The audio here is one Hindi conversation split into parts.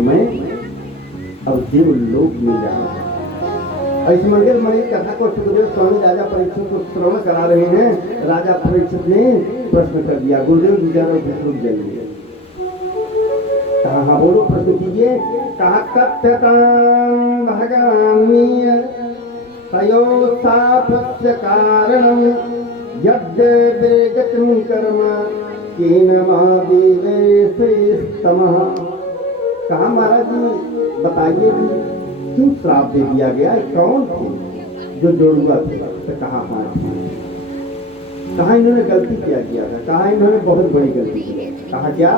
मैं अब देव लोक में जा रहा है। ऐसे मंगल मणि कथा को सुखदेव स्वामी राजा परीक्षित को श्रवण करा रहे हैं। राजा परीक्षित ने प्रश्न कर दिया, गुरुदेव जी जरा रुक जाइए। कहा हाँ बोलो, प्रश्न कीजिए। कहा कथ्यतां भगामीय तयोस्तापस्य कारणं यद्देवेगतं कर्म केन महादेवे श्रेष्ठतमः। कहा महाराज जी बताइए क्यों श्राप दे दिया गया, कौन थे जो जोड़ुआ थे? तो कहा हाँ, कहा इन्होंने गलती किया था, कहा इन्होंने बहुत बड़ी गलती की। कहा क्या?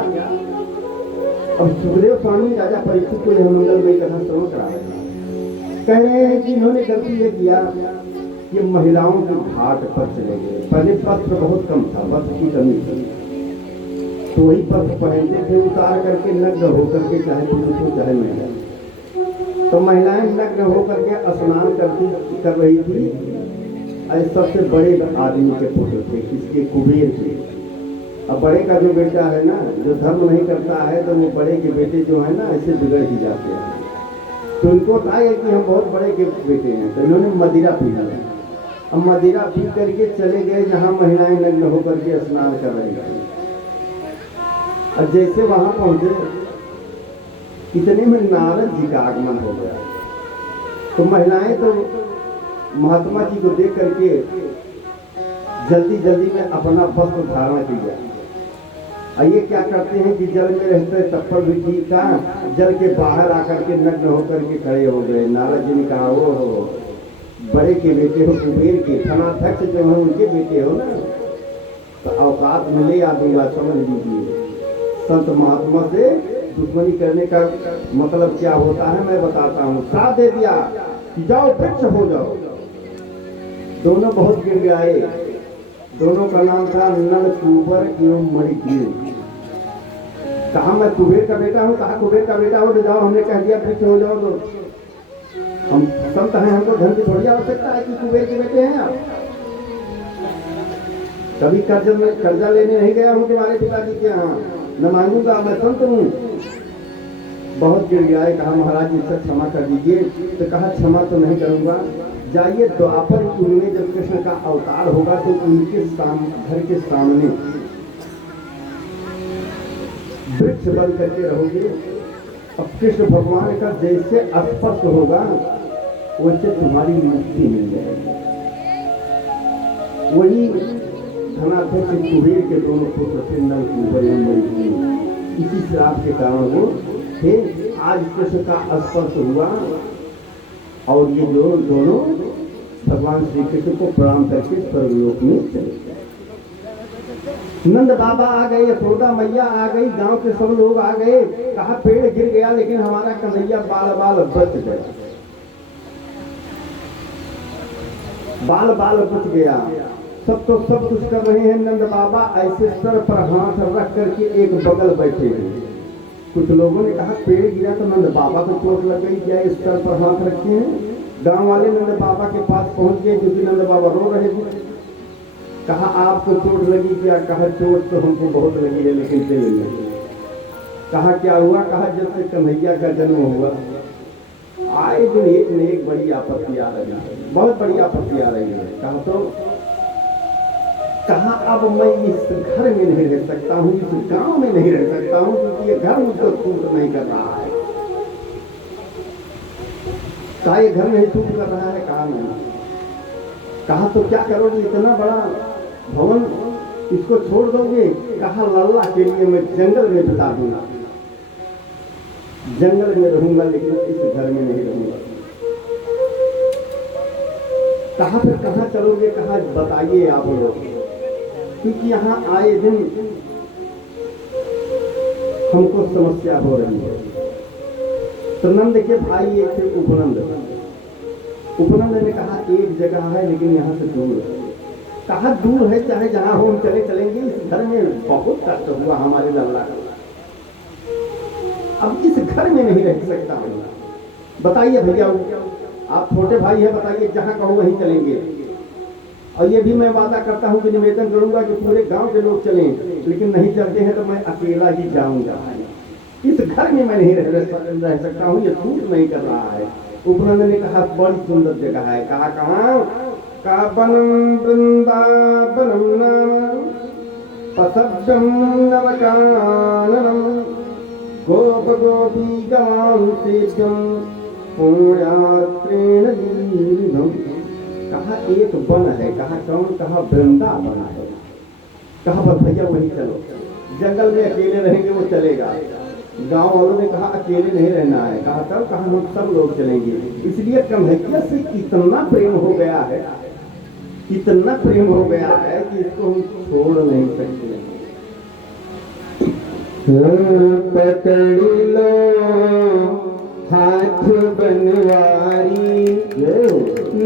अब सुखदेव स्वामी राजा परीक्षित को यह मंगलमयी कथा श्रवण करा रहे हैं। कह रहे हैं कि इन्होंने गलती ये किया कि महिलाओं के घाट पर चले गए। पहले वस्त्र बहुत कम था, वस्त्र की कमी थी, तो वही वस्त्र पहनते थे उतार करके नग्न होकर के, चाहे पुरुष हो चाहे महिला। तो महिलाएं नग्न होकर के स्नान कर रही थी। ऐसे सबसे बड़े आदमी के पुत्र थे, इसके कुबेर के। अब बड़े का जो बेटा है ना, जो धर्म नहीं करता है, तो वो बड़े के बेटे जो है ना ऐसे बिगड़ ही जाते हैं। तो उनको था कि हम बहुत बड़े के बेटे हैं, तो इन्होंने मदिरा पी लिया। अब मदिरा पी करके चले गए जहाँ महिलाएं नग्न होकर के स्नान कर रही थी। अब जैसे वहां पहुंचे, इतने में नारद जी का आगमन हो गया। तो महिलाएं तो महात्मा जी को देख करके जल्दी जल्दी में अपना वस्त्र धारण किया। ये क्या करते हैं कि जल में रहते तप्पड़ भी ठीक था, जल के बाहर आकर के नग्न होकर के खड़े हो गए। नारद जी ने कहा, ओ हो बड़े के बेटे हो, कुबेर के धनाध्यक्ष जो है उनके बेटे हो ना, तो औकात मिले या दूंगा, समझ लीजिए। संत महात्मा से दुश्मनी करने का मतलब क्या होता है मैं बताता हूँ। साथ दे दिया कि जाओ वृक्ष हो जाओ। दोनों बहुत गिर गए। दोनों का नाम था नलकूबर एवं मणिग्रीव। कहा मैं कुबेर का बेटा हूँ, कहा कुबेर का बेटा हो तो जाओ, हमने कह दिया वृक्ष हो जाओ। तो हम संत हैं, हमको धन की थोड़ी आवश्यकता है कि कुबेर के बेटे हैं आप। कभी कर्जा लेने नहीं गया हूँ तुम्हारे पिताजी के यहाँ, न मांगूंगा, मैं संत हूँ। बहुत गिर गया है। कहा महाराज जी से क्षमा कर दीजिए। तो कहा क्षमा तो नहीं करूंगा, जाइए द्वापर युग में जब कृष्ण का अवतार होगा तो उनके घर के सामने वृक्ष बन करके रहोगे। अब कृष्ण भगवान का जैसे स्पर्श होगा वैसे तुम्हारी मुक्ति मिल जाएगी। वही धनाध्यक्ष कुबेर के दोनों पुत्र थे, नलकूबर एवं मणिग्रीव। इसी श्राप के कारण वो थे। आज कृष्ण का स्पर्श हुआ और ये दोनों भगवान श्री कृष्ण को प्रणाम करके स्वर्गलोक में चले गए। नंद बाबा आ गए, यशोदा मैया आ गई, गांव के सब लोग आ गए। कहा पेड़ गिर गया लेकिन हमारा कन्हैया बाल बाल बच गया, बाल बाल बच गया। सब तो सब कुछ कर रहे हैं। नंद बाबा ऐसे सर पर हाथ रख करके एक बगल बैठे हैं। कुछ लोगों ने कहा पेड़ गिरा तो नंद बाबा को चोट लग गई, क्या इस सर पर हाथ रखे हैं? गांव वाले नंद बाबा के पास पहुंच गए क्योंकि नंद बाबा रो रहे थे। कहा आपको चोट लगी क्या? कहा चोट तो हमको बहुत लगी है लेकिन दिल नहीं। कहा क्या हुआ? कहा जब से कन्हैया का जन्म हुआ आए दिन एक न एक बड़ी आपत्ति आ रही है, बहुत बड़ी आपत्ति आ रही है। कहा तो कहा अब मैं इस घर में नहीं रह सकता हूँ, इस गांव में नहीं रह सकता हूँ क्योंकि ये घर मुझको सूट नहीं कर रहा है। कहा ये घर नहीं सूट कर रहा है? कहा नहीं। कहा तो क्या करोगे? इतना बड़ा भवन इसको छोड़ दोगे? कहा लल्ला के लिए मैं जंगल में बिता दूंगा, जंगल में रहूंगा लेकिन इस घर में नहीं रहूंगा। कहा फिर कहाँ चलोगे? कहा बताइए आप लोग, क्योंकि यहाँ आए दिन हमको समस्या हो रही है। तो नंद के भाई एक थे उपनंद। उपनंद ने कहा एक जगह है लेकिन यहाँ से दूर है। कहा दूर है चाहे जहाँ हो हम चलेंगे, इस घर में बहुत कष्ट हुआ हमारे लल्ला का, अब इस घर में नहीं रह सकता हूँ। बताइए भैया, आप छोटे भाई है, बताइए जहाँ कहो वहीं चलेंगे। और ये भी मैं वादा करता हूँ कि निवेदन करूंगा कि पूरे गांव के लोग चलें, लेकिन नहीं चलते हैं तो मैं अकेला ही जाऊंगा। इस घर में मैं नहीं रह सकता हूँ, ये सूट नहीं कर रहा है। उपनंद ने कहा बड़ी सुंदर जगह है। कहा कहाँ? का बनम वृंदावनम नाम पसभ्यम नवकाननम गोप गोपी गवां सेव्यम पुण्यात्रेण दीर्घम। कहा एक वन है। कहा कौन? कहा वृंदावन है। कहा बस भैया वहीं चलो। जंगल में अकेले रहेंगे वो चलेगा। गांव वालों ने कहा अकेले नहीं रहना है। कहा तब? कहा हम सब लोग चलेंगे। इसलिए कन्हैया से इतना प्रेम हो गया है, इतना प्रेम हो गया है कि इसको हम छोड़ नहीं सकते। पकड़ लो हाथ बनवारी,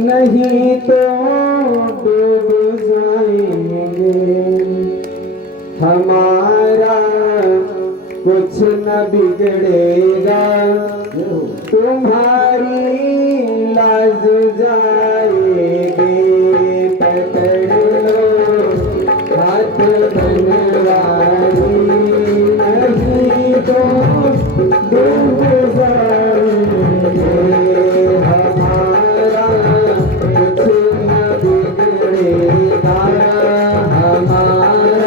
नहीं तो डूब जाएंगे। हमारा कुछ न बिगड़ेगा, तुम्हारी लाज जाएगी। पकड़ लो हाथ बनवारी, नहीं तो डूब जाएंगे। हमारा कुछ न बिगड़ेगा, हमारा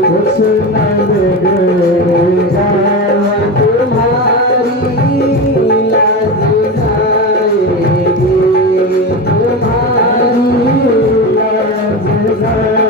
कुछ न बिगड़ेगा। तुम्हारी लाज जाएगी, तुम्हारी लाज जाएगी।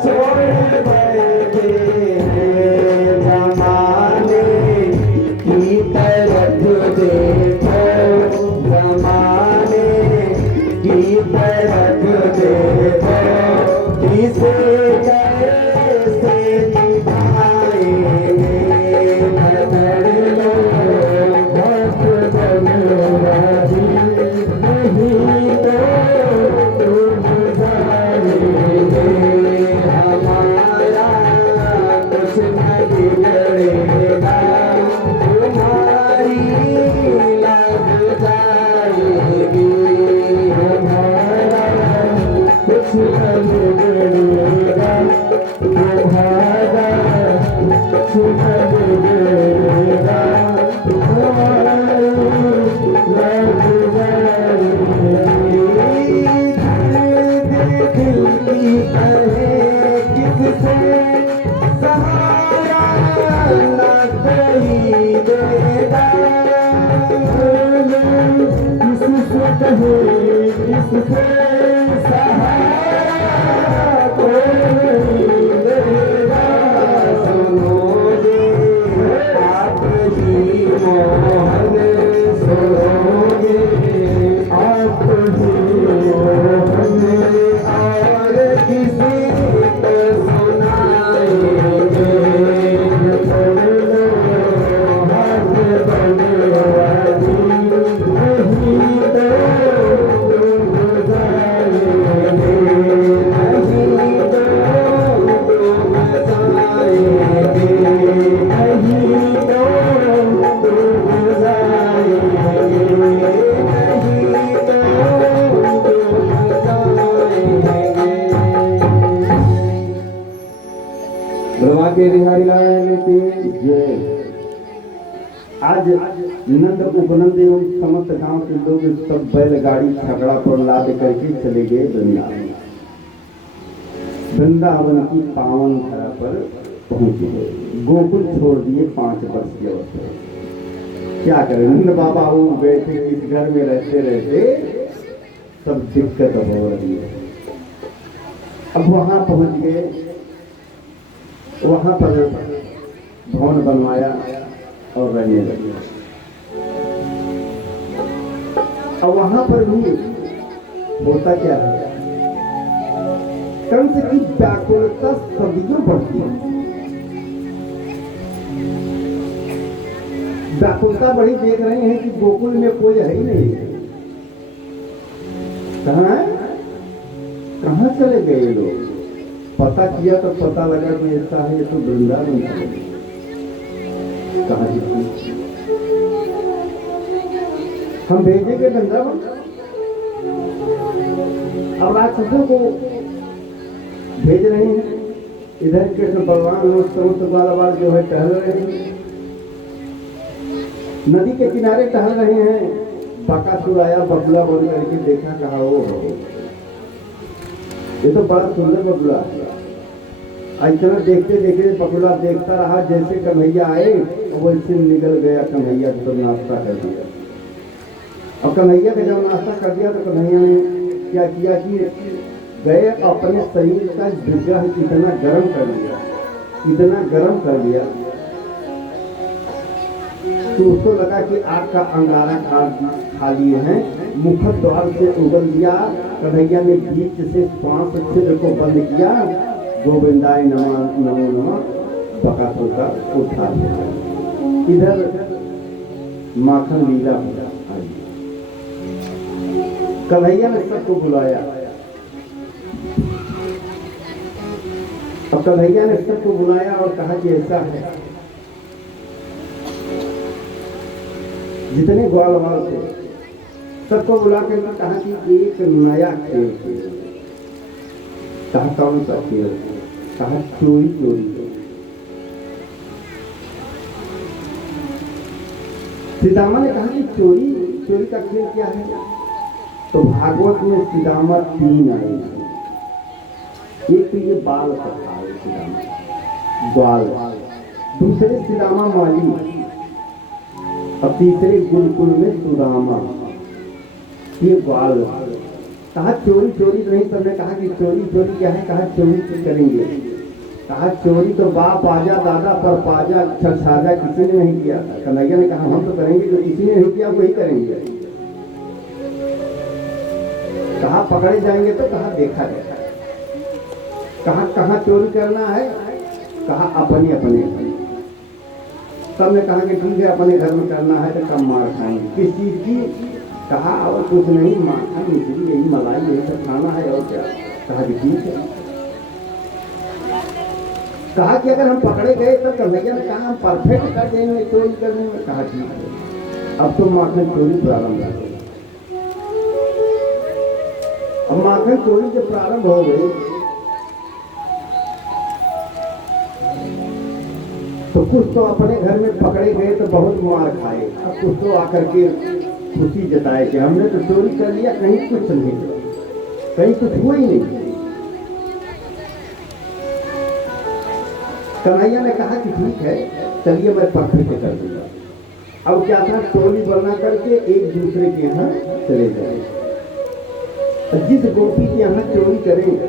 छोड़ के जय। आज नंद उपनंद एवं समस्त गांव के लोग सब बैलगाड़ी छकड़ा पर लाद करके चले गए वृंदावन। वृंदावन की पावन धरा पर पहुंच गए। गोकुल छोड़ दिए 5 वर्ष की अवस्था। क्या करें, नंद बाबा वो बैठे इस घर में रहते रहते सब दिक्कत हो रही है। अब वहां पहुंच गए, वहां पर भवन बनवाया और रहने लगे। अब वहां पर भी होता क्या है, कंस की व्याकुलता सदियों बढ़ती है। व्याकुलता बड़ी देख रहे हैं कि गोकुल में कोई है ही नहीं। कहाँ है, कहाँ चले गए लोग? पता किया तो पता लगा कि ऐसा है, ये तो वृंदावन चले गए। कहा हम भेजेंगे वृंदावन। अब राक्षसों को भेज रहे हैं, इधर कृष्ण बलवान लोग समुद्र बालाबाल जो है टहल रहे हैं, नदी के किनारे टहल रहे हैं। बकासुर आया, बगुला बन करके देखा, कहा वो हो, ये तो बड़ा सुंदर बगुला है। इतना देखते देखते बगुला देखता रहा, जैसे कन्हैया आए वैसे निकल गया। कन्हैया को तो नाश्ता कर दिया। अब कन्हैया का जब नाश्ता कर दिया तो कन्हैया ने क्या किया कि गए अपने शरीर का विग्रह इतना गर्म कर दिया, इतना गर्म कर दिया तो उसको लगा कि आग का अंगारा खा लिए हैं। मुख द्वार से उगल दिया। कन्हैया ने बीच से श्वास छिद्र को बंद किया। गोविंदाय नमः नमो नमः, बकासुर का उद्धार हो। इधर माखन लीला आई। कन्हैया ने सबको बुलाया। अब कन्हैया ने सबको बुलाया और कहा कि ऐसा है, जितने ग्वाल वाल थे सबको बुला कर कहा कि एक नया खेल खेल। कहा कौन सा खेल? कहा चोरी चोरी। सीतामा ने कहा कि चोरी चोरी का खेल क्या है? तो भागवत में सीतामा 3 आए। एक तो ये बाल कथा है सीतामा, ग्वाल। दूसरे सीतामा माली, और तीसरे गुरुकुल में सुदामा, ये ग्वाल। कहा चोरी चोरी नहीं। सबने कहा कि चोरी चोरी क्या है? कहा चोरी करेंगे। कहा चोरी तो बाप आजा दादा पर पाजा छाजा किसी ने नहीं किया। कन्हैया ने कहा हम तो करेंगे, जो किसी ने नहीं किया वही करेंगे। कहा पकड़े जाएंगे तो कहा देखा जाए। कहा कहाँ चोरी करना है? कहा अपने अपने। सबने कहा कि ठीक है, अपने घर में करना है तो कम मार खाएंगे। किस चीज की? कहा और कुछ नहीं, माखन मिश्री यही मलाई यही सब खाना है और क्या। कहा कि ठीक है। कहा कि अगर हम पकड़े गए तो कन्हैया ने कहा हम परफेक्ट कर देंगे चोरी करने में। कहा ठीक है। अब तो माखन चोरी प्रारंभ हो गई। अब माखन चोरी जब प्रारंभ हो गई तो कुछ तो अपने घर में पकड़े गए तो बहुत मार खाए। अब कुछ तो आकर के खुशी जताए कि हमने तो चोरी कर लिया, कहीं कुछ नहीं, कहीं कुछ हुआ ही नहीं। कन्हैया ने कहा कि ठीक है, चलिए मैं परफेक्ट कर दूंगा। अब क्या था, टोली बना करके एक दूसरे के यहाँ चले गए। जिस गोपी के यहाँ चोरी करेंगे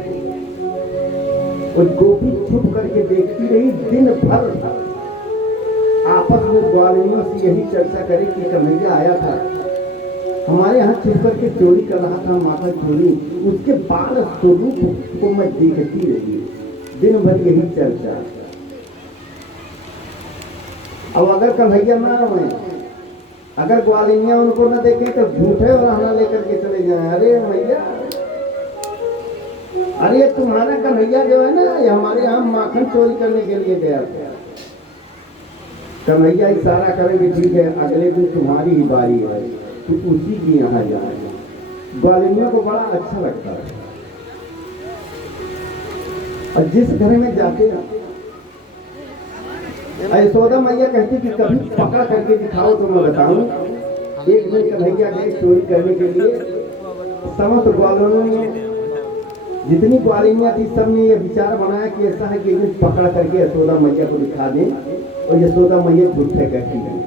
वो गोपी छुप करके देखती रही। दिन भर आपस में ग्वालिनियों से यही चर्चा करे कि कन्हैया आया था, हमारे यहाँ छुप करके चोरी कर रहा था, माता चोरी। उसके बाल स्वरूप को मैं देखती रही, दिन भर यही चर्चा। अब अगर कन्हैया ना रहे, अगर ग्वालिनियां उनको न देखें तो झूठे बहाना लेकर के चले जाए, अरे भैया, अरे तुम्हारा कन्हैया जो है ना, ये हमारे यहाँ माखन चोरी करने के लिए गया था। कन्हैया इशारा करेंगे, ठीक है अगले दिन तुम्हारी ही बारी है, तो उसी के यहाँ जाएगा। ग्वालिनियों को बड़ा अच्छा लगता है। और जिस घर में जाते हैं यशोदा मैया कहती कि कभी पकड़ करके दिखाओ तो मैं बताऊं। एक दिन कन्हैया गए चोरी करने के लिए, समस्त ग्वालों ने, जितनी ग्वालिनियां थी, सबने ये विचार बनाया कि ऐसा है कि एक दिन पकड़ करके यशोदा मैया को दिखा दें। और यशोदा मैया झूठे कहती गई,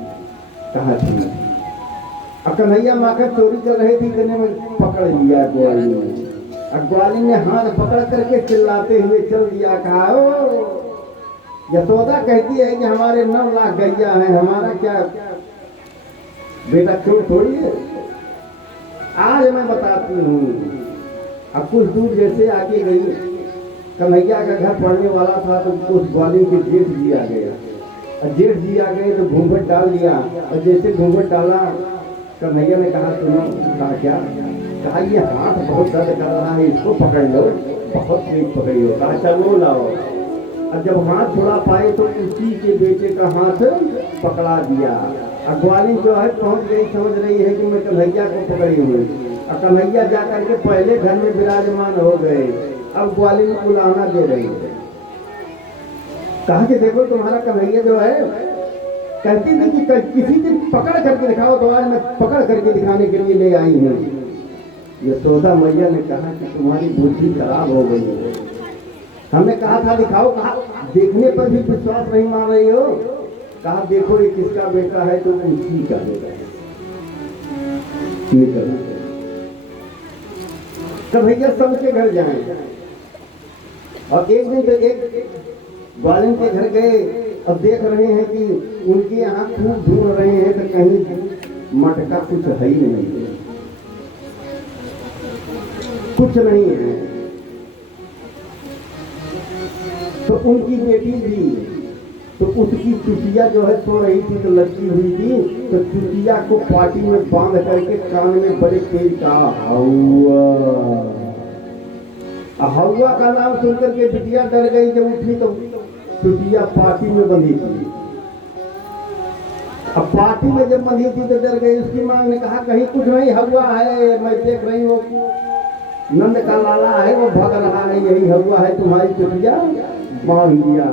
कहा थी। अब कन्हैया माकर चोरी कर रहे थे, इतने में पकड़ लिया ग्वालिन ने। अब ग्वालिन ने हाथ पकड़ करके चिल्लाते हुए चल दिया, कहा ओ यशोदा कहती है कि हमारे 9 लाख गैया हैं, हमारा क्या बेटा चोर थोड़ी है। आज मैं बताती हूँ। अब कुछ दूर जैसे आगे गई, कन्हैया का घर पड़ने वाला था, तो उस ग्वालिन के जेठ जी आ गए। और जेठ जी आ गए तो घूंघट डाल दिया। और जैसे घूंघट डाला, कन्हैया ने कहा सुनो। कहा क्या? कहा ये हाथ बहुत दर्द कर रहा है, इसको पकड़ लो, बहुत तेज पकड़ी हो। कहा चलो लाओ। और जब हाथ छुड़ा पाए तो उसी के बेटे का हाथ पकड़ा दिया। और ग्वालिन जो है पहुंच गई, समझ रही है कि मैं कन्हैया को पकड़ी हुई। और कन्हैया जाकर के पहले घर में विराजमान हो गए। अब ग्वालिन को बुलाना दे रही है। कहा कि देखो तुम्हारा कन्हैया जो है, कहती थी कि किसी दिन पकड़ करके दिखाओ, तो आज मैं पकड़ करके दिखाने के लिए ले आई हूँ। यशोदा मैया ने कहा कि तुम्हारी बुद्धि खराब हो गई है, हमने कहा था दिखाओ। कहा देखने पर भी विश्वास नहीं मान रही हो। कहा देखो ये किसका बेटा है, तो उसी का बेटा है। निकल तो भैया सबके घर जाए। और एक दिन तो एक ग्वालिन के घर गए। अब देख रहे हैं कि उनके यहाँ खूब ढूंढ रहे हैं, तो कहीं मटका कुछ है ही नहीं, कुछ नहीं है। तो उनकी बेटी भी, तो उसकी चुटिया जो है सो रही थी, तो लटकी हुई थी। तो चुटिया को पाटी में बांध करके कान में बड़े तेज कहा हवा का नाम सुनकर के बिटिया डर गई। जब उठी तो चुटिया पाटी में बंधी थी। अब पाटी में जब बंधी थी तो डर गई। उसकी मां ने कहा कहीं कुछ नहीं हवा है, मैं देख रही हूँ नंद का लाला है, वो भग रहा है, यही हवा है तुम्हारी चुटिया बांध दिया।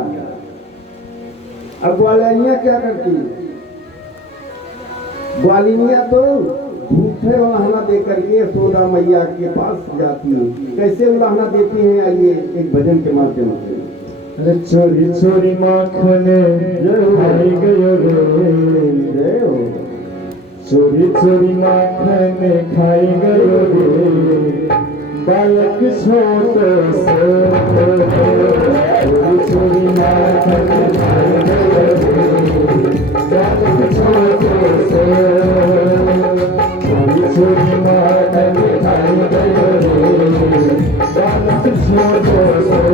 अब ग्वालिनियां क्या करती? ग्वालिनियां तो झूठे उलाहना दे करके यशोदा मैया के पास जाती है। कैसे उलाहना देती हैं, आइए एक भजन के माध्यम से। अरे चोरी चोरी माखन खाई गयो रे, जय हो। चोरी चोरी माखन खाई गयो रे, बालक छोट से। चोरी चोरी माखन खाई गयो रे, बालक छोट से। चोरी चोरी माखन खाई गयो रे, बालक छोट से।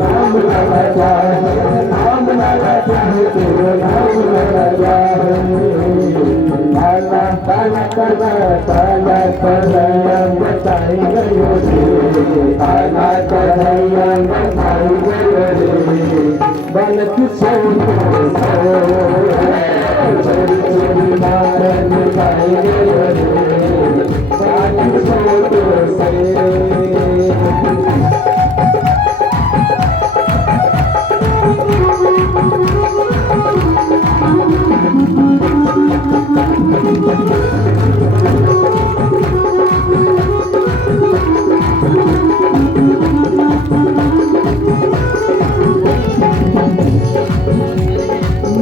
नाम लाला क्या है, नाम लाला क्या है। लगा ताला ताला ताला ताला ताला बताई गयो रे ताला ताला बताई गयो रे बनत छोड़ चोरी चोरी मारन खाई गयो रे बनत छोड़ से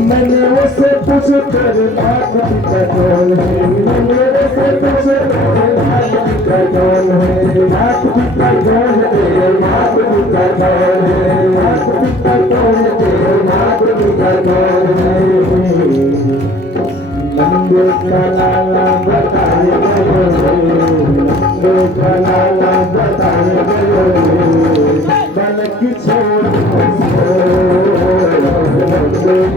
मैंने उसे पूछ कर बात का कौन है मैंने उसे पूछ कर बात का कौन है बात का कौन है बात का कौन है बात का कौन है बात का कौन है लंबे कलाला बताए गयो लंबे कलाला बताए गयो बनक छोड़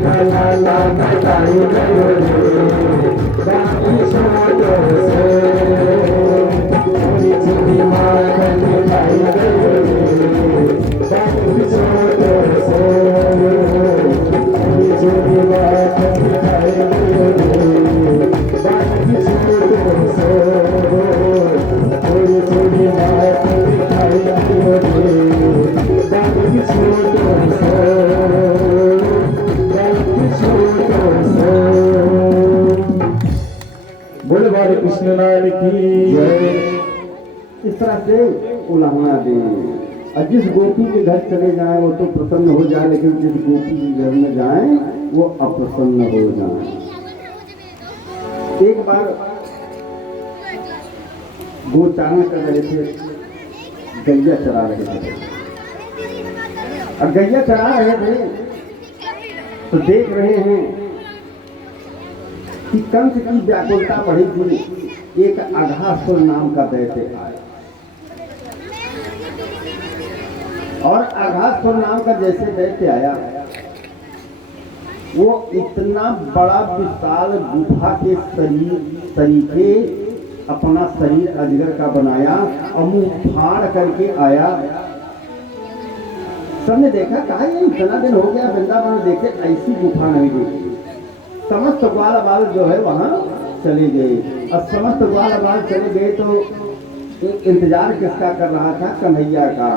कलाला बताई गयो बाकी छोड़ो से चोरी चोरी माखन खाई गयो बाकी छोड़ो से चोरी चोरी माखन खाई गयो बाकी छोड़ो से चोरी चोरी माखन खाई गयो बाकी छोड़ो से बोले बारे कृष्ण लाल की जय। इस तरह से उलाहना दें और जिस गोपी के घर चले जाएं वो तो प्रसन्न हो जाए, लेकिन जिस गोपी के घर में जाएं वो अप्रसन्न हो जाएं। एक बार गोचारण कर रहे थे, गैया चरा रहे थे और गैया चरा रहे थे तो देख रहे हैं कि कंस की व्याकुलता बढ़ी थी। एक अघासुर नाम का दैत्य आया और अघासुर नाम का जैसे दैत्य आया वो इतना बड़ा विशाल गुफा के तरीके अपना शरीर अजगर का बनाया और मुंह फाड़ करके आया। सबने देखा, कहा ये इतना दिन हो गया वृंदावन में देखे ऐसी गुफा नहीं देखी। समस्त ग्वाल बाल जो है वहां चले गए और समस्त ग्वाल बाल चले गए तो इंतजार किसका कर रहा था? कन्हैया का।